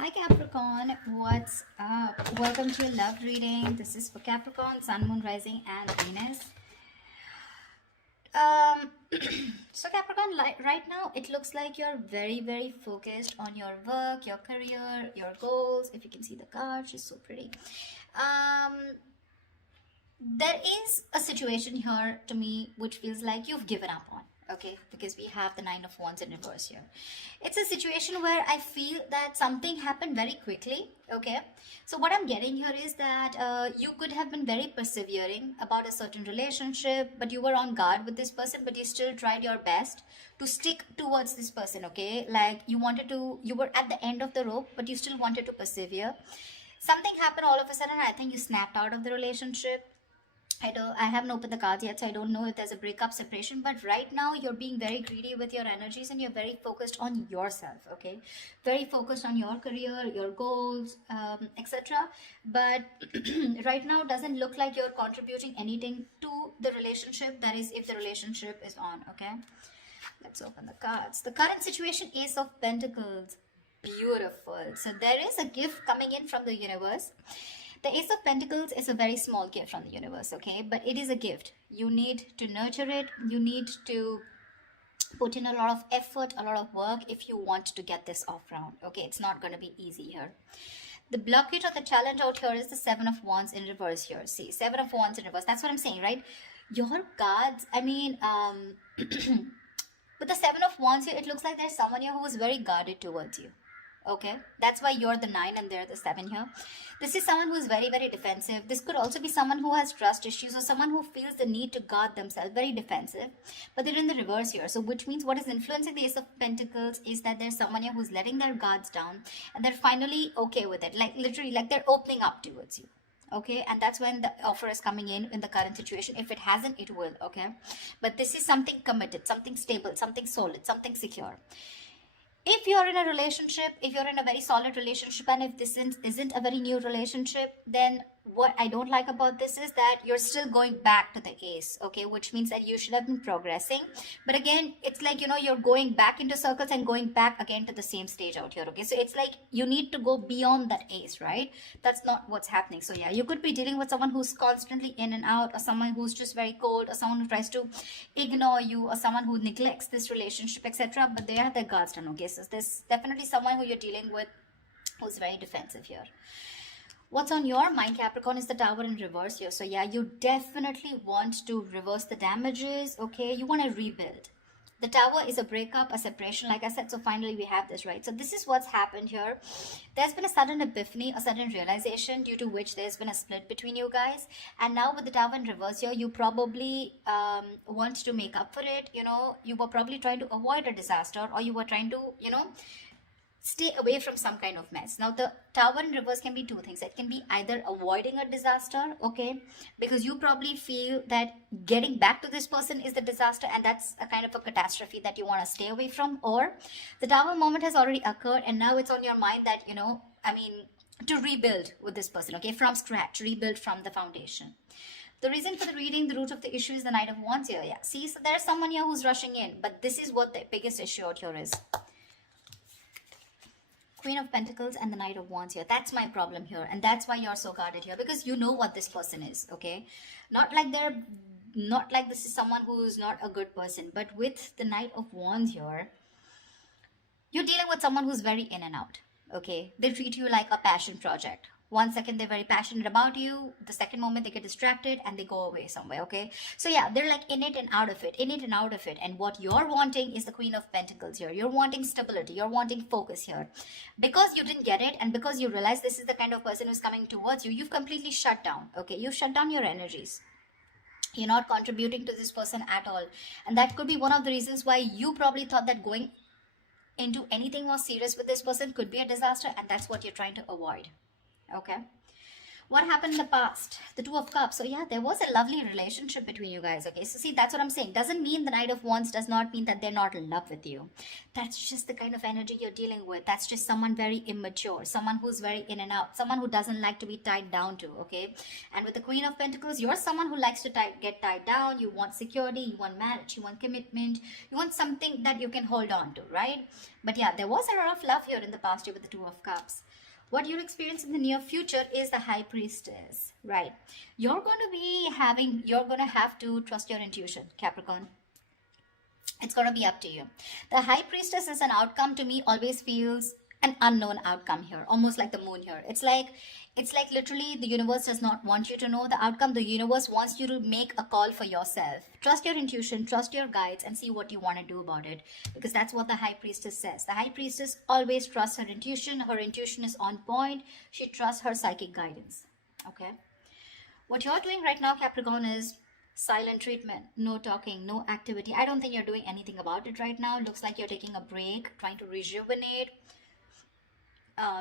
Hi Capricorn, what's up? Welcome to your love reading. This is for Capricorn, Sun, Moon, Rising, and Venus. Um, so Capricorn, right now, it looks like you're very focused on your work, your career, your goals. If you can see the card, she's so pretty. Um, there is a situation here to me which feels like you've given up on, okay, because we have the Nine of Wands in reverse here. It's a situation where I feel that something happened very quickly, okay. So what I'm getting here is that you could have been very persevering about a certain relationship, but you were on guard with this person, but you still tried your best to stick towards this person, okay. Like you were at the end of the rope, but you still wanted to persevere. Something happened all of a sudden. I think you snapped out of the relationship. I haven't opened the cards yet, so I don't know if there's a breakup, separation. But right now, you're being very greedy with your energies, and you're very focused on yourself. Okay, very focused on your career, your goals, etc. But right now, doesn't look like you're contributing anything to the relationship. That is, if the relationship is on. Okay, let's open the cards. The current situation: Ace of Pentacles. Beautiful. So there is a gift coming in from the universe. The Ace of Pentacles is a very small gift from the universe, okay? But it is a gift. You need to nurture it. You need to put in a lot of effort, a lot of work if you want to get this off round, okay? It's not going to be easy here. The blockage or the challenge out here is the Seven of Wands in reverse here. See, Seven of Wands in reverse. That's what I'm saying, right? Your cards, with the Seven of Wands here, it looks like there's someone here who is very guarded towards you. Okay, that's why you're the 9 and they're the 7 here. This is someone who is very defensive. This could also be someone who has trust issues, or someone who feels the need to guard themselves, very defensive, but they're in the reverse here. So which means what is influencing the Ace of Pentacles is that there's someone here who's letting their guards down, and they're finally okay with it, like literally, like they're opening up towards you. Okay, and that's when the offer is coming in the current situation. If it hasn't, it will. Okay, but this is something committed, something stable, something solid, something secure. If you're in a relationship, if you're in a very solid relationship, and if this isn't a very new relationship, then what I don't like about this is that you're still going back to the Ace, okay, which means that you should have been progressing. But again, it's like, you're going back into circles and going back again to the same stage out here, okay. So it's like you need to go beyond that Ace, right? That's not what's happening. So yeah, you could be dealing with someone who's constantly in and out, or someone who's just very cold, or someone who tries to ignore you, or someone who neglects this relationship, etc. But they have their guards down, okay. So there's definitely someone who you're dealing with who's very defensive here. What's on your mind, Capricorn, is the Tower in reverse here. So yeah, you definitely want to reverse the damages, okay? You want to rebuild. The Tower is a breakup, a separation, like I said. So finally we have this, right? So this is what's happened here. There's been a sudden epiphany, a sudden realization, due to which there's been a split between you guys. And now with the Tower in reverse here, you probably want to make up for it. You were probably trying to avoid a disaster, or you were trying to, stay away from some kind of mess. Now the Tower in reverse can be two things. It can be either avoiding a disaster, okay, because you probably feel that getting back to this person is the disaster, and that's a kind of a catastrophe that you want to stay away from. Or the Tower moment has already occurred, and now it's on your mind that, to rebuild with this person, okay, from scratch, rebuild from the foundation. The reason for the reading, the root of the issue, is the Knight of Wands here. Yeah, see, so there's someone here who's rushing in, but this is what the biggest issue out here is. Queen of Pentacles and the Knight of Wands here. That's my problem here, and that's why you're so guarded here, because you know what this person is, okay? Not like this is someone who's not a good person, but with the Knight of Wands here, you're dealing with someone who's very in and out, okay? They treat you like a passion project. One second they're very passionate about you, the second moment they get distracted and they go away somewhere, okay? So yeah, they're like in it and out of it, in it and out of it. And what you're wanting is the Queen of Pentacles here. You're wanting stability, you're wanting focus here. Because you didn't get it, and because you realize this is the kind of person who's coming towards you, you've completely shut down, okay? You've shut down your energies. You're not contributing to this person at all. And that could be one of the reasons why you probably thought that going into anything more serious with this person could be a disaster, and that's what you're trying to avoid. Okay, What happened in the past? The Two of Cups. So yeah, there was a lovely relationship between you guys. Okay, so see, that's what I'm saying. Doesn't mean the Knight of Wands does not mean that they're not in love with you. That's just the kind of energy you're dealing with. That's just someone very immature, someone who's very in and out, someone who doesn't like to be tied down to. Okay, and with the Queen of Pentacles, you're someone who likes to get tied down. You want security, you want marriage, you want commitment, you want something that you can hold on to, right? But yeah, there was a lot of love here in the past year with the Two of Cups. What you'll experience in the near future is the High Priestess, right? You're going to have to trust your intuition, Capricorn. It's going to be up to you. The High Priestess is an outcome to me always feels an unknown outcome here, almost like the moon here. It's like literally the universe does not want you to know the outcome. The universe wants you to make a call for yourself. Trust your intuition, trust your guides, and see what you want to do about it, because that's what the High Priestess says. The High Priestess always trusts her intuition. Her intuition is on point. She trusts her psychic guidance. Okay, what you're doing right now, Capricorn, is silent treatment. No talking, no activity. I don't think you're doing anything about it right now. It looks like you're taking a break, trying to rejuvenate.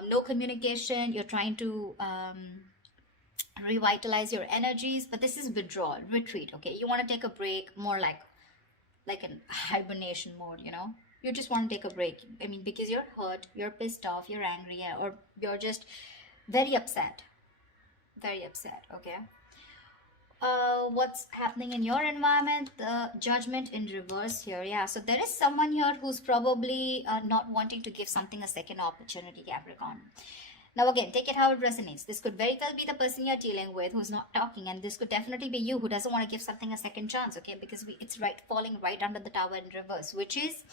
No communication. You're trying to revitalize your energies, but this is withdrawal, retreat. Okay, you want to take a break, more like an hibernation mode. You just want to take a break. I mean, because you're hurt, you're pissed off, you're angry, or you're just very upset, very upset. Okay, what's happening in your environment? The Judgment in reverse here. Yeah, so there is someone here who's probably not wanting to give something a second opportunity, Capricorn. Now again, take it how it resonates. This could very well be the person you're dealing with who's not talking, and this could definitely be you who doesn't want to give something a second chance. Okay, because it's right falling right under the Tower in reverse, which is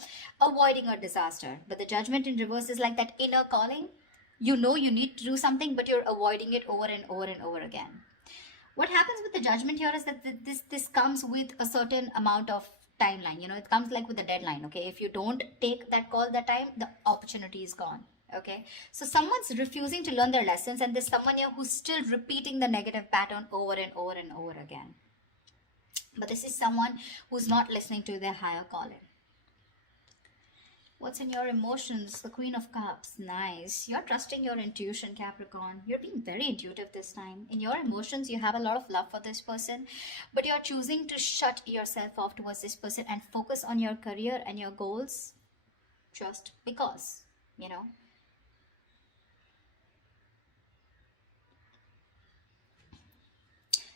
avoiding a disaster. But the Judgment in reverse is like that inner calling. You know you need to do something, but you're avoiding it over and over and over again. What happens with the Judgment here is that this comes with a certain amount of timeline. It comes like with a deadline. Okay, if you don't take that call that time, the opportunity is gone. Okay, so someone's refusing to learn their lessons, and there's someone here who's still repeating the negative pattern over and over and over again. But this is someone who's not listening to their higher calling. What's in your emotions? The Queen of Cups. Nice. You're trusting your intuition, Capricorn. You're being very intuitive this time. In your emotions, you have a lot of love for this person, but you're choosing to shut yourself off towards this person and focus on your career and your goals just because,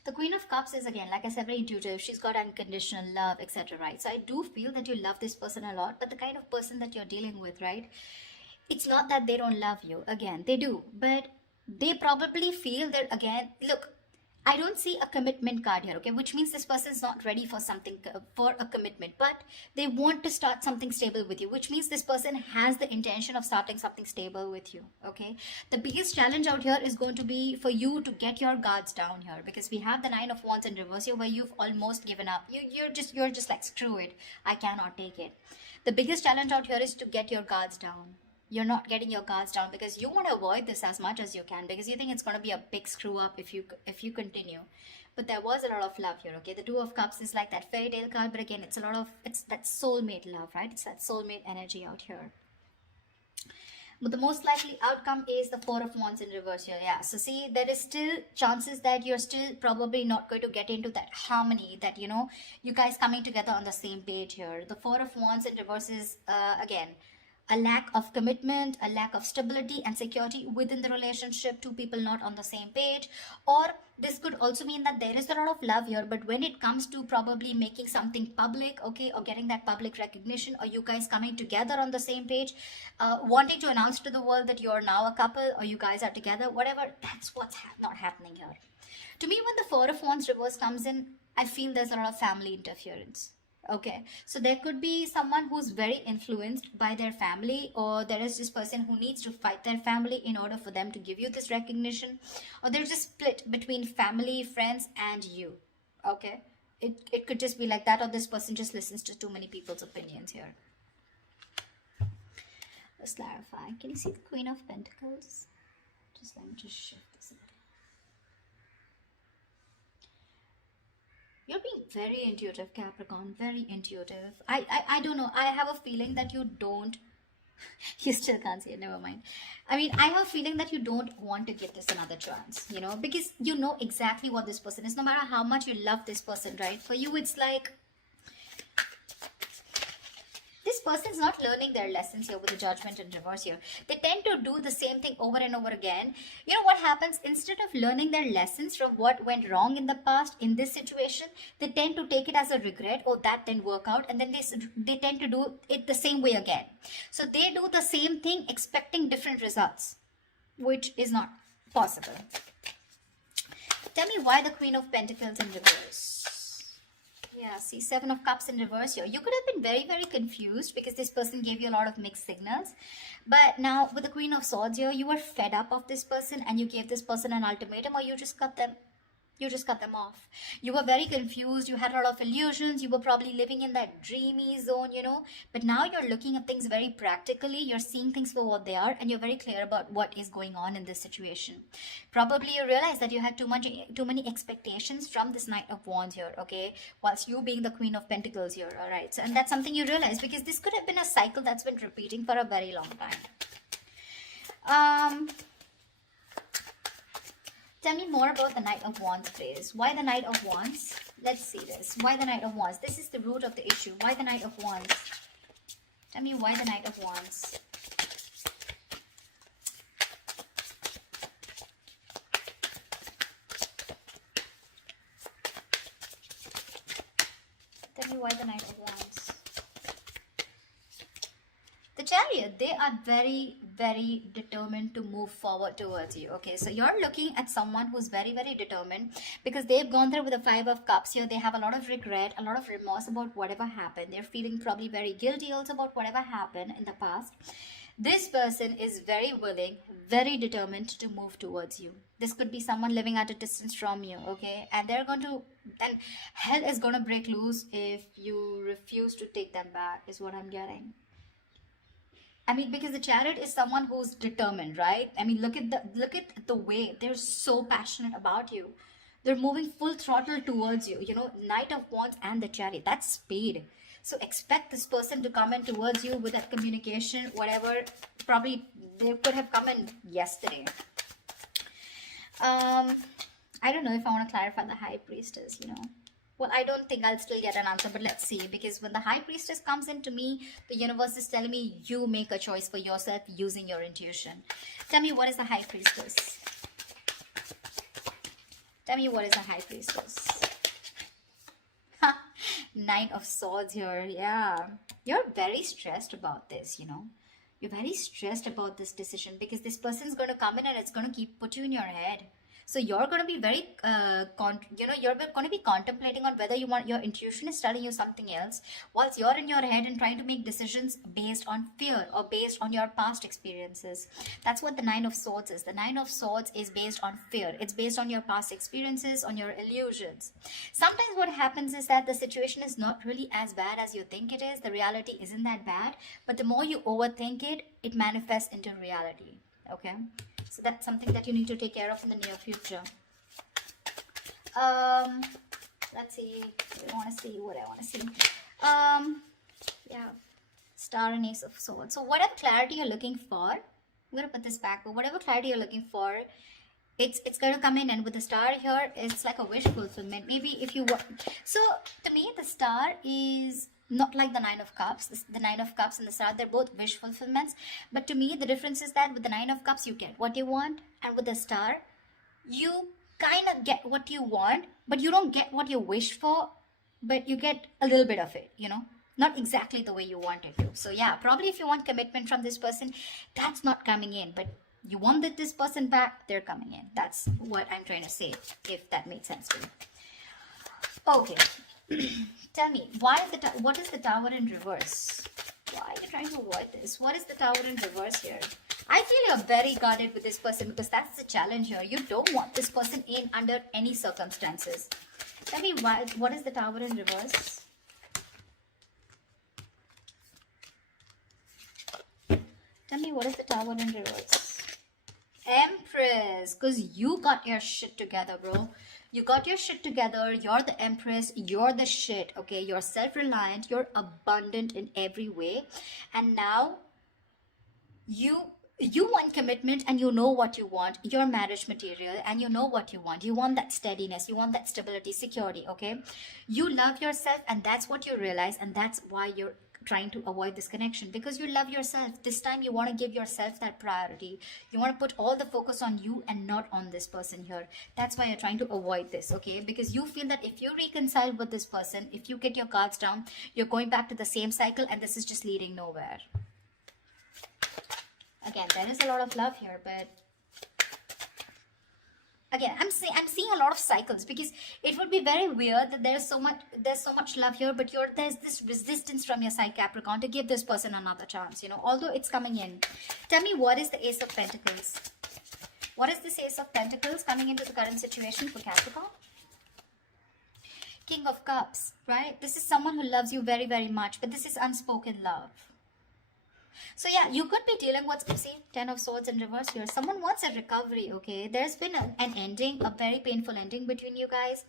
The Queen of Cups is, again, like I said, very intuitive. She's got unconditional love, etc. Right? So I do feel that you love this person a lot, but the kind of person that you're dealing with, right? It's not that they don't love you. Again, they do, but they probably feel that, again, look, I don't see a commitment card here, okay, which means this person is not ready for something, for a commitment, but they want to start something stable with you, which means this person has the intention of starting something stable with you. Okay, the biggest challenge out here is going to be for you to get your guards down here, because we have the Nine of Wands in reverse here, where you've almost given up. You're just like, screw it, I cannot take it. The biggest challenge out here is to get your guards down. You're not getting your guards down because you want to avoid this as much as you can, because you think it's going to be a big screw up if you continue. But there was a lot of love here. Okay, the Two of Cups is like that fairy tale card, but again, it's that soulmate love, right? It's that soulmate energy out here. But the most likely outcome is the Four of Wands in reverse here. Yeah, so see, there is still chances that you're still probably not going to get into that harmony, that you guys coming together on the same page here. The Four of Wands in reverse is again a lack of commitment, a lack of stability and security within the relationship, two people not on the same page. Or this could also mean that there is a lot of love here, but when it comes to probably making something public, okay, or getting that public recognition, or you guys coming together on the same page, wanting to announce to the world that you're now a couple or you guys are together, whatever, that's what's not happening here. To me, when the Four of Wands reverse comes in, I feel there's a lot of family interference. Okay, so there could be someone who's very influenced by their family, or there is this person who needs to fight their family in order for them to give you this recognition, or there's a split between family, friends, and you. Okay, it could just be like that, or this person just listens to too many people's opinions here. Let's clarify. Can you see the Queen of Pentacles? Just let me just shift this a bit. You're being very intuitive, Capricorn, very intuitive. I don't know. I have a feeling that you don't You still can't see it, never mind. I mean, I have a feeling that you don't want to give this another chance, because you know exactly what this person is. No matter how much you love this person, right? For you, it's like this person's not learning their lessons here with the judgment in reverse here. They tend to do the same thing over and over again. You know what happens? Instead of learning their lessons from what went wrong in the past in this situation, they tend to take it as a regret. Oh, that didn't work out. And then they tend to do it the same way again. So they do the same thing expecting different results, which is not possible. Tell me why the Queen of Pentacles in reverse. Yeah, see, Seven of Cups in reverse here. You could have been very, very confused because this person gave you a lot of mixed signals. But now with the Queen of Swords here, you were fed up of this person and you gave this person an ultimatum, or you just cut them off. You were very confused. You had a lot of illusions. You were probably living in that dreamy zone, But now you're looking at things very practically. You're seeing things for what they are, and you're very clear about what is going on in this situation. Probably you realize that you had too many expectations from this Knight of Wands here, okay? Whilst you being the Queen of Pentacles here, all right? So, and that's something you realize because this could have been a cycle that's been repeating for a very long time. Tell me more about the Knight of Wands, please. Why the Knight of Wands? Let's see this. Why the Knight of Wands? This is the root of the issue. Why the Knight of Wands? Tell me why the Knight of Wands. Tell me why the Knight of Wands. The Chariot, they are very, very determined to move forward towards you. Okay, so you're looking at someone who's very, very determined because they've gone through with the Five of Cups here. They have a lot of regret, a lot of remorse about whatever happened. They're feeling probably very guilty also about whatever happened in the past. This person is very willing, very determined to move towards you. This could be someone living at a distance from you, okay? And hell is going to break loose if you refuse to take them back, is what I'm getting. I mean, because the Chariot is someone who's determined, right? I mean, look at the way they're so passionate about you. They're moving full throttle towards you. Knight of Wands and the Chariot, that's speed. So expect this person to come in towards you with that communication, whatever. Probably they could have come in yesterday. I don't know if I want to clarify the High Priestess, Well, I don't think I'll still get an answer, but let's see. Because when the High Priestess comes into me, the universe is telling me you make a choice for yourself using your intuition. Tell me, what is the High Priestess? Tell me, what is the High Priestess? Knight of Swords here. Yeah. You're very stressed about this, You're very stressed about this decision because this person's going to come in and it's going to put you in your head. So you're going to be very, you're going to be contemplating on whether your intuition is telling you something else, whilst you're in your head and trying to make decisions based on fear or based on your past experiences. That's what the Nine of Swords is. The Nine of Swords is based on fear. It's based on your past experiences, on your illusions. Sometimes what happens is that the situation is not really as bad as you think it is. The reality isn't that bad, but the more you overthink it, it manifests into reality. Okay? So that's something that you need to take care of in the near future. Let's see. I want to see what I want to see. Yeah. Star and Ace of Swords. So whatever clarity you're looking for, I'm going to put this back, but whatever clarity you're looking for, it's going to come in. And with the star here, it's like a wish fulfillment. Maybe if you want. So to me, the star is not like the Nine of Cups. The Nine of Cups and the Star, they're both wish fulfillments. But to me, the difference is that with the Nine of Cups, you get what you want. And with the Star, you kind of get what you want, but you don't get what you wish for, but you get a little bit of it, Not exactly the way you want it to. So yeah, probably if you want commitment from this person, that's not coming in. But you want this person back, they're coming in. That's what I'm trying to say, if that makes sense to you. Okay. Tell me, what is the Tower in reverse? Why are you trying to avoid this? What is the Tower in reverse here? I feel you're very guarded with this person because that's the challenge here. You don't want this person in under any circumstances. Tell me, what is the Tower in reverse? Tell me, what is the Tower in reverse? Empress, because you got your shit together, bro. You got your shit together. You're the Empress. You're the shit, okay? You're self-reliant. You're abundant in every way. And now You want commitment, and you know what you want. Your marriage material, and you know what you want. You want that steadiness, you want that stability, security. Okay, you love yourself, and that's what you realize, and that's why you're trying to avoid this connection, because you love yourself. This time you want to give yourself that priority. You want to put all the focus on you and not on this person here. That's why you're trying to avoid this. Okay, because you feel that if you reconcile with this person, if you get your cards down, you're going back to the same cycle, and this is just leading nowhere. Again, there is a lot of love here, but again, I'm seeing a lot of cycles, because it would be very weird that there's so much love here, but there's this resistance from your side, Capricorn, to give this person another chance, although it's coming in. Tell me, what is the Ace of Pentacles? What is this Ace of Pentacles coming into the current situation for Capricorn? King of Cups, right? This is someone who loves you very, very much, but this is unspoken love. So yeah, you could be dealing with, see, Ten of Swords in reverse here. Someone wants a recovery, okay? There's been an ending, a very painful ending between you guys.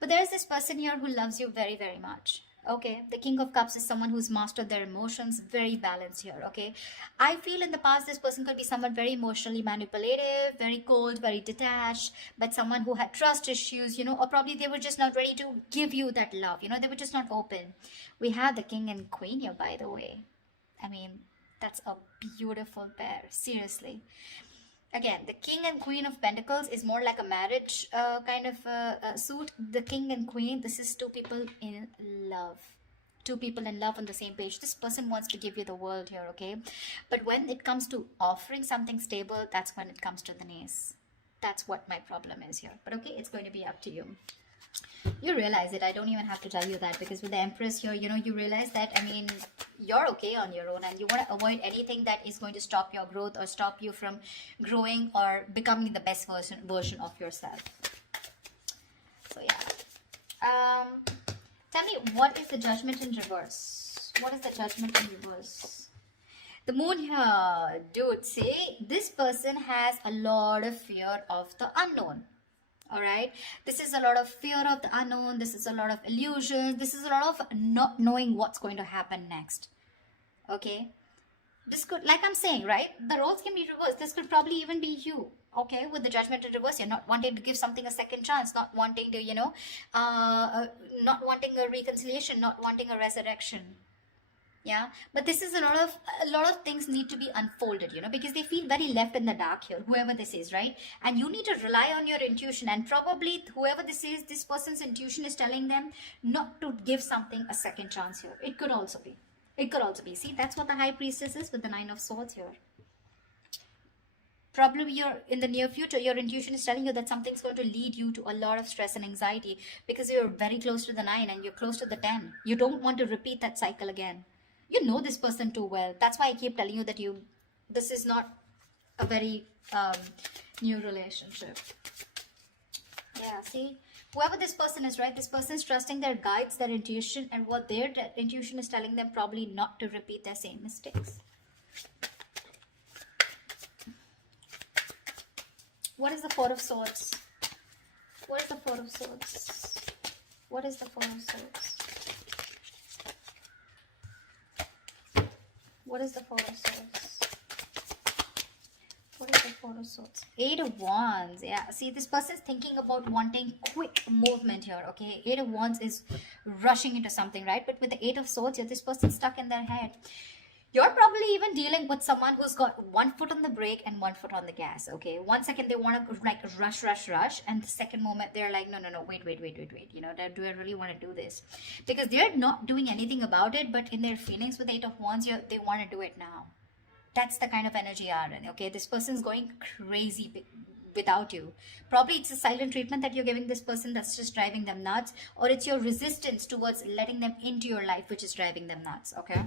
But there's this person here who loves you very, very much. Okay, the King of Cups is someone who's mastered their emotions, very balanced here, okay? I feel in the past this person could be someone very emotionally manipulative, very cold, very detached, but someone who had trust issues, or probably they were just not ready to give you that love, they were just not open. We have the King and Queen here, by the way. I mean, that's a beautiful pair, seriously. Again, the King and Queen of Pentacles is more like a marriage kind of suit. The King and Queen, this is two people in love. Two people in love on the same page. This person wants to give you the world here, okay? But when it comes to offering something stable, that's when it comes to the knees. That's what my problem is here. But okay, it's going to be up to you. You realize it. I don't even have to tell you that, because with the Empress here, you realize that, I mean, you're okay on your own, and you want to avoid anything that is going to stop your growth or stop you from growing or becoming the best version of yourself. So yeah. Tell me, what is the Judgment in reverse? What is the Judgment in reverse? The Moon here. Dude, see, this person has a lot of fear of the unknown. All right, this is a lot of fear of the unknown. This is a lot of illusions. This is a lot of not knowing what's going to happen next. Okay, this could, like I'm saying, right, the roles can be reversed. This could probably even be you. Okay, with the Judgment in reverse, you're not wanting to give something a second chance, not wanting to, not wanting a reconciliation, not wanting a resurrection. Yeah, but this is a lot of things need to be unfolded, because they feel very left in the dark here, whoever this is, right? And you need to rely on your intuition, and probably whoever this is, this person's intuition is telling them not to give something a second chance here. It could also be. See, that's what the High Priestess is with the Nine of Swords here. Probably you're in the near future, your intuition is telling you that something's going to lead you to a lot of stress and anxiety, because you're very close to the 9 and you're close to the 10. You don't want to repeat that cycle again. You know this person too well. That's why I keep telling you that this is not a very new relationship. Yeah, see, whoever this person is, right, this person is trusting their guides, their intuition, and what their intuition is telling them, probably not to repeat their same mistakes. What is the Four of Swords? What is the Four of Swords? What is the Four of Swords? What is the Four of Swords? What is the Four of Swords? Eight of Wands. Yeah, see, this person is thinking about wanting quick movement here, okay? Eight of Wands is rushing into something, right? But with the Eight of Swords here, this person's stuck in their head. You're probably even dealing with someone who's got one foot on the brake and one foot on the gas, okay? 1 second they want to like rush, and the second moment they're like, no, wait. Do I really want to do this? Because they're not doing anything about it, but in their feelings with Eight of Wands, they want to do it now. That's the kind of energy you are in, okay? This person's going crazy without you. Probably it's a silent treatment that you're giving this person that's just driving them nuts, or it's your resistance towards letting them into your life which is driving them nuts, okay?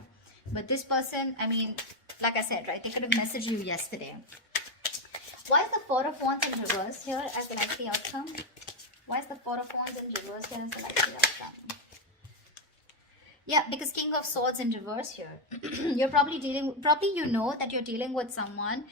But this person, I mean, like I said, right, they could have messaged you yesterday. Why is the Four of Wands in reverse here as a likely outcome? Why is the Four of Wands in reverse here as a likely outcome? Yeah, because King of Swords in reverse here. You're probably you know that you're dealing with someone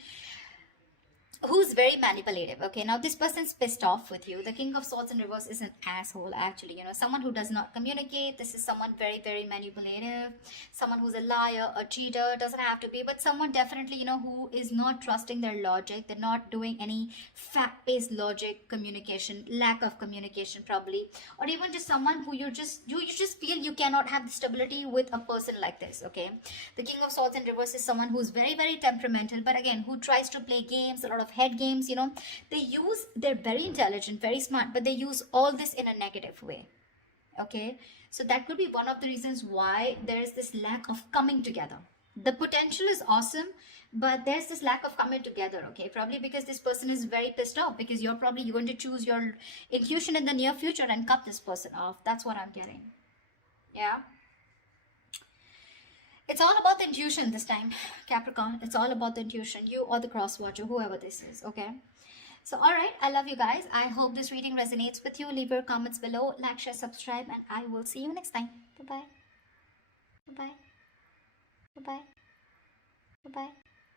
who's very manipulative. Okay, now this person's pissed off with you. The King of Swords in reverse is an asshole, actually. Someone who does not communicate. This is someone very, very manipulative, someone who's a liar, a cheater. Doesn't have to be, but someone definitely, who is not trusting their logic. They're not doing any fact-based logic communication, lack of communication probably, or even just someone who you just feel you cannot have the stability with a person like this. Okay, the King of Swords in reverse is someone who's very, very temperamental, but again, who tries to play games, a lot of head games. They're very intelligent, very smart, but they use all this in a negative way. Okay, so that could be one of the reasons why there is this lack of coming together. The potential is awesome, but there's this lack of coming together. Okay, probably because this person is very pissed off, because you're going to choose your intuition in the near future and cut this person off. That's what I'm getting. Yeah, it's all about the intuition this time, Capricorn. It's all about the intuition, you or the cross watcher, whoever this is. Okay, so all right, I love you guys. I hope this reading resonates with you. Leave your comments below, like, share, subscribe, and I will see you next time. Bye bye. Bye bye. Bye bye. Bye bye.